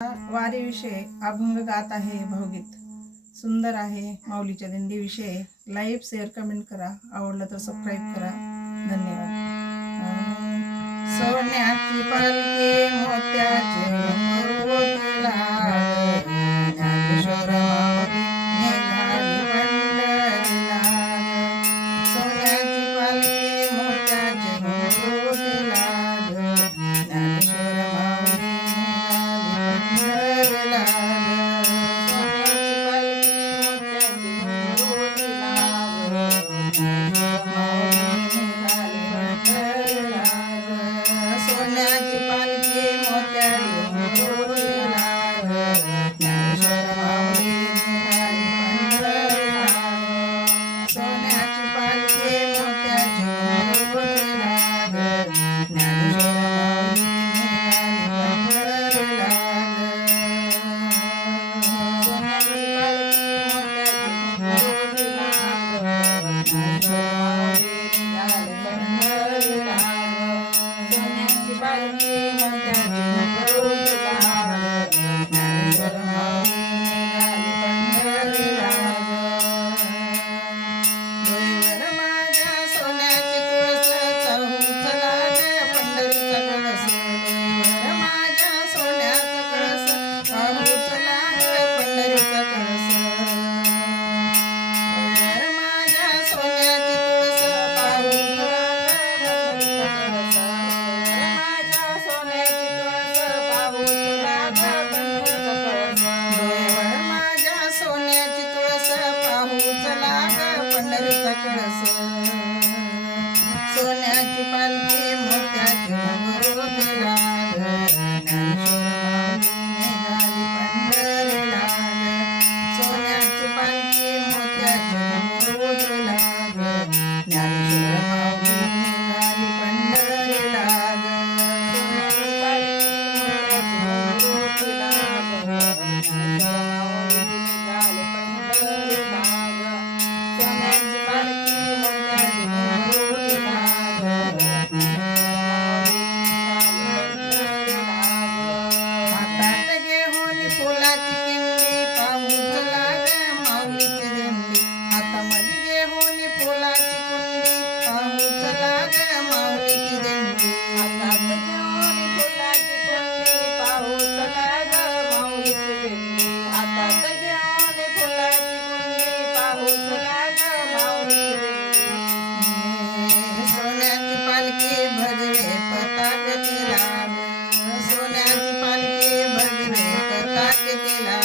वारीविषयी अभंग गात आहे. भावगीत सुंदर आहे. माऊलीच्या दिंडीविषयी लाईक शेअर कमेंट करा. आवडलं तर सबस्क्राईब करा. धन्यवाद. सोन्याची पालखी मोत्याचे घुंगरू तिला ज्ञानेश्वर माऊली निघाली पंढरीला. सोन्याची पालखी मोत्याचे घुंगरू तिला ज्ञानेश्वर माऊली निघाली पंढरीला. सोन्याची पालखी मोत्याचे घुंगरू तिला ज्ञानेश्वर माऊली निघाली पंढरीला. सोन्याची पालखी मोत्याचे घुंगरू तिला ज्ञानेश्वर माऊली निघाली पंढरीला. सोन्याची पालखी मोत्याचे घुंगरू तिला ज्ञानेश्वर माऊली निघाली पंढरीला. डोईवर माझ्या सोन्याची तुळस चाहूच लागे पंढरीचा कळस. डोईवर माझ्या सोन्याचा कळस चाहूच लागे पंढरीचा कळस. डोईवर माझ्या सोन्याची तुळस पाहूच लागे पंढरीचा कळस. माझ्या सोन्याची तुळस पाहूच लागे पंढरीचा कळस. डोईवर माझ्या सोन्याची तुळस पाहूच लागे पंढरीचा कळस. सोन्याची पालखी मोत्याचे घुंगरू तिला ज्ञानेश्वर माऊली निघाली पंढरीला. सोन्याची पालखी मोत्याचे घुंगरू तिला ज्ञानेश्वर माऊली निघाली पंढरीला. सोन्याची पालखी मोत्याचे घुंगरू तिला ज्ञानेश्वर माऊली निघाली पंढरीला. सोन्याची पालखी मोत्याचे घुंगरू तिला हातात घेऊन फुलाची किंडी पाहूच लागे माऊलीची दिंडी. हातामध्ये घेऊन फुलाची कुंडी पाहूच लागे माऊलीची दिंडी. हातात घेऊन फुलाची कुंडी पाहूच लागे माऊलीची दिंडी. हातात घेऊन फुलाची कुंडी पाहूच लागे माऊलीची दिंडी. सोन्याची पालखी भगवे पताक तिला. सोन्याची पालखी भगवे पताक तिला